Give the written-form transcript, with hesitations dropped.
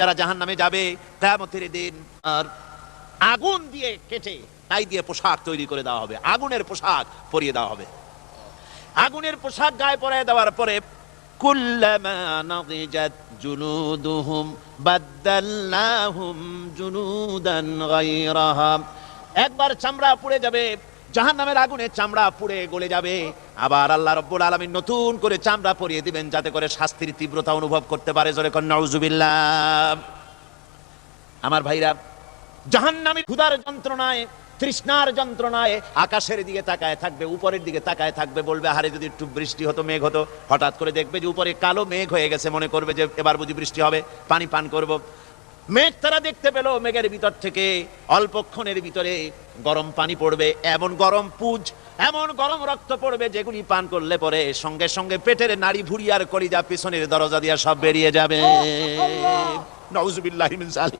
যারা জাহান্নামে যাবে কিয়ামতের দিন, আর আগুন দিয়ে কেটে তাই দিয়ে পোশাক তৈরি করে দেওয়া হবে, আগুনের পোশাক পরিয়ে দেওয়া হবে। আগুনের পোশাক গায়ে পরায় দেওয়ার পরে কুল্লামা নাদিজাত জুনুদুহুম বাদদালনাহুম জুনুদান গায়রাহা, একবার চামড়া পুড়ে যাবে, জাহান্নামের আগুনে চামড়া পুড়ে গলে যাবে, আবার আল্লাহ রাব্বুল আলামিন নতুন করে চামড়া পরিয়ে দিবেন যাতে করে শাস্তির তীব্রতা অনুভব করতে পারে। জোরে কোন নাউজুবিল্লাহ। আমার ভাইরা, জাহান্নামী ক্ষুধার যন্ত্রণায়, তৃষ্ণার যন্ত্রণায় আকাশের দিকে তাকায় থাকবে, উপরের দিকে তাকায় থাকবে, বলবে আরে যদি একটু বৃষ্টি হতো, মেঘ হতো। হঠাৎ করে দেখবে যে উপরে কালো মেঘ হয়ে গেছে, মনে করবে যে এবার বুঝি বৃষ্টি হবে, পানি পান করব। মেঘ তারা দেখতে পেল, মেঘের ভিতর থেকে অল্পক্ষণের ভিতরে গরম পানি পড়বে, এমন গরম পুজ, এমন গরম রক্ত পড়বে যেগুলি পান করলে পরে সঙ্গে সঙ্গে পেটের নাড়ি ভুঁড়ি আর কলিজা পিছনের দরজা দিয়া সব বেরিয়ে যাবে। নাউজুবিল্লাহি মিন যালিক।